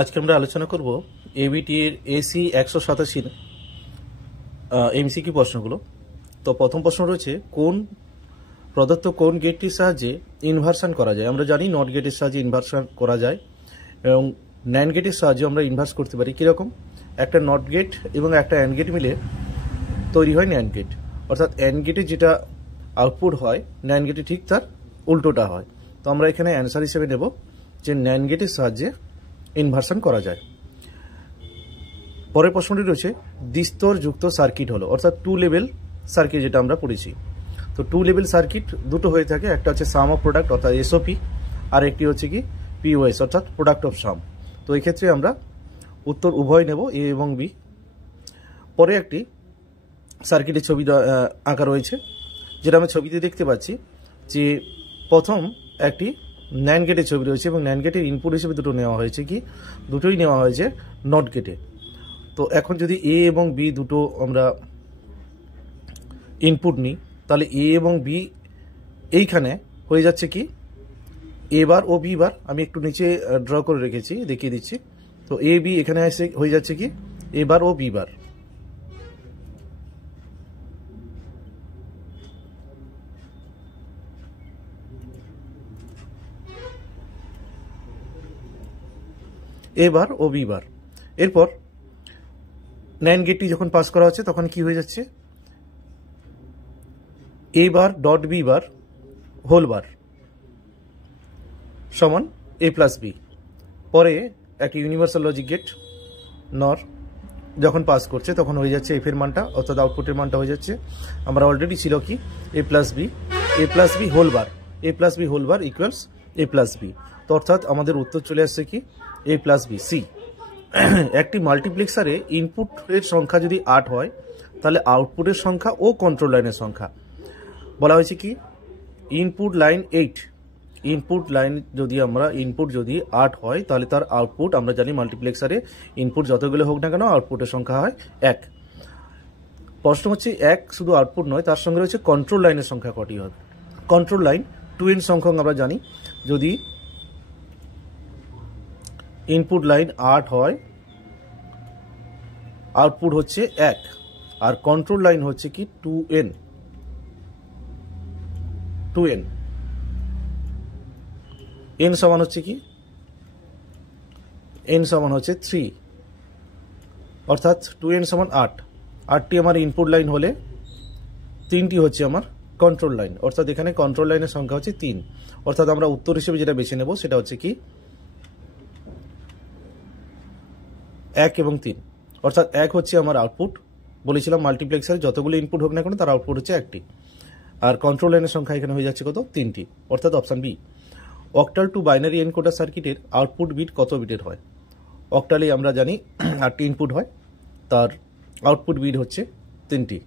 আজকে আমরা আলোচনা করব এবিটি এর এসি 187 এমসিকিউ প্রশ্নগুলো। তো প্রথম প্রশ্ন রয়েছে, কোন প্রদত্ত কোন গেটটির সাহায্যে ইনভার্সন করা যায়। আমরা জানি নট গেটের সাহায্যে ইনভার্সন করা যায় এবং ন্যান্ড গেটের সাহায্যে আমরা ইনভার্স করতে পারি। কীরকম? একটা নট গেট এবং একটা অ্যান্ড গেট মিলে তৈরি হয় ন্যান্ড গেট, অর্থাৎ অ্যান্ড গেটে যেটা আউটপুট হয় ন্যান্ড গেটে ঠিক তার উল্টোটা হয়। তো আমরা এখানে অ্যান্সার হিসেবে নেব যে ন্যান্ড গেটের সাহায্যে ইনভার্সন করা যায়। পরের প্রশ্নটি রয়েছে, দ্বিস্তর যুক্ত সার্কিট হলো, অর্থাৎ টু লেভেল সার্কিট যেটা আমরা পড়েছি। তো টু লেভেল সার্কিট দুটো হয়ে থাকে, একটা হচ্ছে সাম অফ প্রোডাক্ট অর্থাৎ এসওপি, আর একটি হচ্ছে কি পিওএস অর্থাৎ প্রোডাক্ট অফ সাম। তো এই ক্ষেত্রে আমরা উত্তর উভয় নেব, এ এবং বি। পরে একটি সার্কিটের ছবি আঁকা রয়েছে, যেটা আমরা ছবিতে দেখতে পাচ্ছি যে প্রথম একটি ন্যান্ড গেটের ছবি রয়েছে এবং ন্যান্ড গেটের ইনপুট হিসেবে দুটো নেওয়া হয়েছে, কি দুটোই নেওয়া হয়েছে নট গেটে। তো এখন যদি এ এবং বি দুটো আমরা ইনপুট নিই, তাহলে এ এবং বি এইখানে হয়ে যাচ্ছে কি এ বার ও বি বার। আমি একটু নিচে ড্র করে রেখেছি, দেখিয়ে দিচ্ছি। তো এ বি এখানে এসে হয়ে যাচ্ছে কি এ বার ও বি বার। এ বার ও বি বার। এরপর ন্যান্ড গেটটি যখন পাস করা হচ্ছে তখন কি হয়ে যাচ্ছে A bar dot B bar whole bar সমান এ প্লাস বি। পরে একটি ইউনিভার্সাল লজিক গেট নর যখন পাস করছে তখন হয়ে যাচ্ছে এফ এর মানটা অর্থাৎ আউটপুটের মানটা হয়ে যাচ্ছে, আমরা অলরেডি ছিল কি A plus B whole bar, A plus B whole bar equals A plus B. তো অর্থাৎ আমাদের উত্তর চলে আসছে কি এ প্লাস বি সি। একটি মাল্টিপ্লেক্সারে ইনপুটের সংখ্যা যদি 8 হয় তাহলে আউটপুটের সংখ্যা ও কন্ট্রোল লাইনের সংখ্যা বলা হয়েছে কি ইনপুট লাইন 8। ইনপুট লাইন যদি আমরা ইনপুট যদি 8 হয় তাহলে তার আউটপুট আমরা জানি মাল্টিপ্লেক্সারে ইনপুট যতগুলো হোক না কেন আউটপুটের সংখ্যা হয় 1। প্রশ্ন হচ্ছে 1 শুধু আউটপুট নয়, তার সঙ্গে রয়েছে কন্ট্রোল লাইনের সংখ্যা কটি হবে। কন্ট্রোল লাইন 2n সংখ্যক আমরা জানি, যদি ইনপুট লাইন 8 হয় আউটপুট হচ্ছে 1 আর কন্ট্রোল লাইন হচ্ছে কি 2n। n সমান হচ্ছে কি n সমান হচ্ছে 3, অর্থাৎ 2n সমান 8। 8টি আমার ইনপুট লাইন হলে 3টি হচ্ছে আমার কন্ট্রোল লাইন, অর্থাৎ এখানে কন্ট্রোল লাইনের সংখ্যা হচ্ছে 3। অর্থাৎ আমরা উত্তর হিসেবে যেটা বেছে নেব সেটা হচ্ছে কি 1 এবং 3, অর্থাৎ 1 হচ্ছে আমার আউটপুট। বলেছিলাম মাল্টিপ্লেক্সারে যতগুলো ইনপুট হোক না কেন তার আউটপুট হচ্ছে 1টি, আর কন্ট্রোল লাইনের সংখ্যা এখানে হয়ে যাচ্ছে কত 3টি, অর্থাৎ option B. Octal to binary encoder সার্কিটের আউটপুট বিট কত বিটের হয়। অক্টালে আমরা জানি 8টি ইনপুট হয়, তার আউটপুট বিট হচ্ছে 3টি।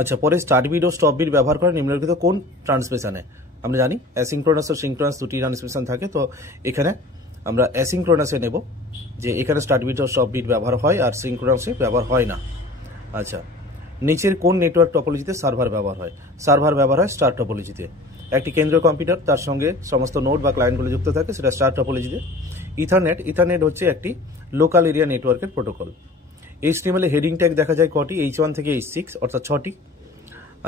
আচ্ছা, পরে স্টার্ট বিট ও স্টপ বিট ব্যবহার করে নিম্নলিখিত কোন ট্রান্সমিশনে। আমরা জানি অ্যাসিনক্রোনাস ও সিনক্রোনাস দুটি ট্রান্সমিশন থাকে, তো এখানে আমরা অ্যাসিনক্রোনাসে নেব, যে এখানে স্টার্ট বিট ও স্টপ বিট ব্যবহার হয় আর সিনক্রোনাসে ব্যবহার হয় না। আচ্ছা, নিচের কোন নেটওয়ার্ক টপোলজিতে সার্ভার ব্যবহার হয়। সার্ভার ব্যবহার হয় স্টার টপোলজিতে। একটি কেন্দ্রীয় কম্পিউটার তার সঙ্গে সমস্ত নোড বা ক্লায়েন্টগুলো যুক্ত থাকে, সেটা স্টার টপোলজিতে। ইথারনেট হচ্ছে একটি লোকাল এরিয়া নেটওয়ার্কের প্রোটোকল। এইচটিএমএল এ হেডিং ট্যাগ দেখা যায় কটি, H1 থেকে H6 অর্থাৎ 6টি।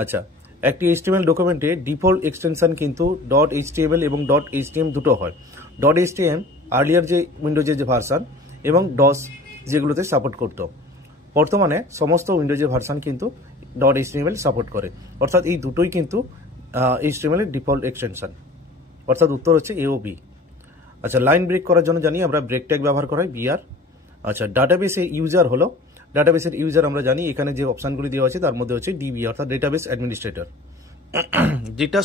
আচ্ছা, একটি এইচটিএমএল ডকুমেন্টে ডিফল্ট এক্সটেনশন কিন্তু .html এবং .htm দুটো হয়। .htm আর্লিয়ার যে উইন্ডোজের যে ভার্সান এবং ডস যেগুলোতে সাপোর্ট করতো, বর্তমানে সমস্ত উইন্ডোজের ভার্সান কিন্তু .html সাপোর্ট করে, অর্থাৎ এই দুটোই কিন্তু HTML এর ডিফল্ট এক্সটেনশন, অর্থাৎ উত্তর হচ্ছে এ ও বি। আচ্ছা, লাইন ব্রেক করার জন্য জানি আমরা ব্রেক ট্যাগ ব্যবহার করা হয় বিআর। আচ্ছা, ডাটাবেসের ইউজার হলো, ডাটাবেসের ইউজার আমরা জানি এখানে যে অপশানগুলি দেওয়া আছে তার মধ্যে হচ্ছে ডিবি অর্থাৎ ডেটাবেস অ্যাডমিনিস্ট্রেটর। ডেটা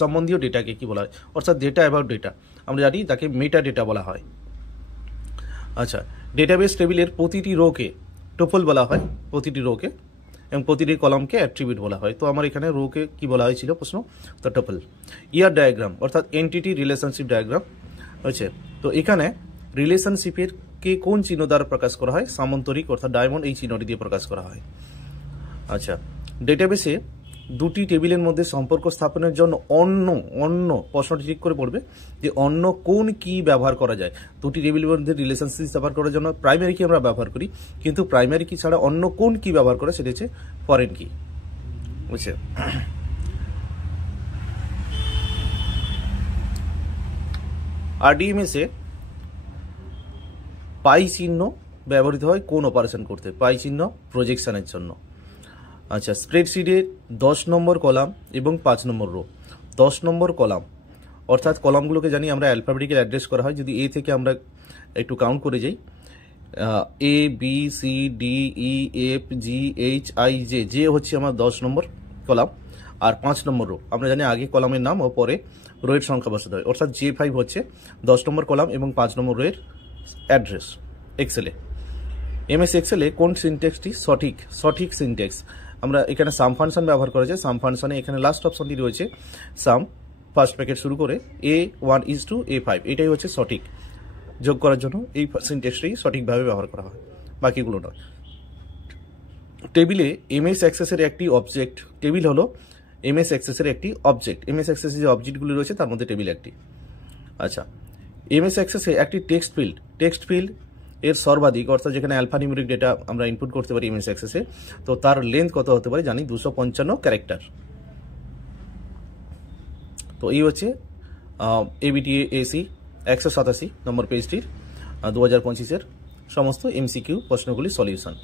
সম্বন্ধীয় ডেটাকে কি বলা হয়, অর্থাৎ ডেটা অ্যাবাউট ডেটা আমরা জানি তাকে মেটা ডেটা বলা হয়। আচ্ছা, ডেটাবেস টেবিলের প্রতিটি রোকে টোপল বলা হয়, প্রতিটি রোকে, এবং প্রতিটি কলামকে অ্যাট্রিবিউট বলা হয়। তো আমার এখানে রোকে কি বলা হয়েছিল প্রশ্ন, তো টোপল। ইয়ার ডায়াগ্রাম অর্থাৎ এন্টিটি রিলেশনশিপ ডায়াগ্রাম হয়েছে। তো এখানে রিলেশনশিপের কে কোন চিহ্ন দ্বারা প্রকাশ করা হয়, সামান্তরিক অর্থাৎ ডায়মন্ড এই চিহ্নটি দিয়ে প্রকাশ করা হয়। আচ্ছা, ডেটাবেসে দুটি টেবিলের মধ্যে সম্পর্ক স্থাপনের জন্য অন্য প্রশ্নটি ঠিক করে পড়বে যে অন্য কোন কি ব্যবহার করা যায়। দুটি টেবিলের মধ্যে রিলেশনশিপ ব্যবহার করার জন্য প্রাইমারি কি আমরা ব্যবহার করি, কিন্তু প্রাইমারি কি ছাড়া অন্য কোন কি ব্যবহার করে সেটা হচ্ছে ফরেন কি। বুঝছে? RDMS এ পাই চিহ্ন ব্যবহৃত হয় কোন অপারেশন করতে? পাই চিহ্ন প্রজেকশনের জন্য। আচ্ছা, স্প্রেডশিটে 10 নম্বর কলাম এবং 5 নম্বর রো। 10 নম্বর কলাম অর্থাৎ কলামগুলোকে জানি আমরা অ্যালফাবেটিক্যাল অ্যাড্রেস করা হয়। যদি এ থেকে আমরা একটু কাউন্ট করে যাই, A B C D E F G H I J, যে হচ্ছে আমার 10 নম্বর কলাম, আর 5 নম্বর রো আমরা জানি আগে কলামের নাম ও পরে রোয়ের সংখ্যা বসাতে হয়, অর্থাৎ J5 হচ্ছে 10 নম্বর কলাম এবং 5 নম্বর রোয়ের অ্যাড্রেস এক্সেলে। MS এক্সেলে কোন সিনট্যাক্সটি সঠিক সিনট্যাক্স? আমরা এখানে সাম ফাংশন ব্যবহার করেছে। সাম ফাংশনে এখানে লাস্ট অপশনটি রয়েছে সাম, ফার্স্ট ব্র্যাকেট শুরু করে A1:A5, এটাই হচ্ছে সঠিক। যোগ করার জন্য এই সিনট্যাক্সটি সঠিকভাবে ব্যবহার করা হয়, বাকিগুলো নয়। টেবিলে MS অ্যাক্সেসের একটি অবজেক্ট। টেবিল হলো MS অ্যাক্সেসের একটি অবজেক্ট। MS অ্যাক্সেসে যে অবজেক্টগুলি রয়েছে তার মধ্যে টেবিল একটি। আচ্ছা, MS অ্যাক্সেসে একটি টেক্সট ফিল্ড এর সর্বাধিক, অর্থাৎ যেখানে অ্যালফানিউমেরিক ডেটা আমরা ইনপুট করতে পারি MS অ্যাক্সেসে, তো তার লেন্থ কত হতে পারে জানি 255 ক্যারেক্টার। তো এই হচ্ছে ABTAC 187 নম্বর পেজটির 2025-এর সমস্ত MCQ প্রশ্নগুলির সলিউশন।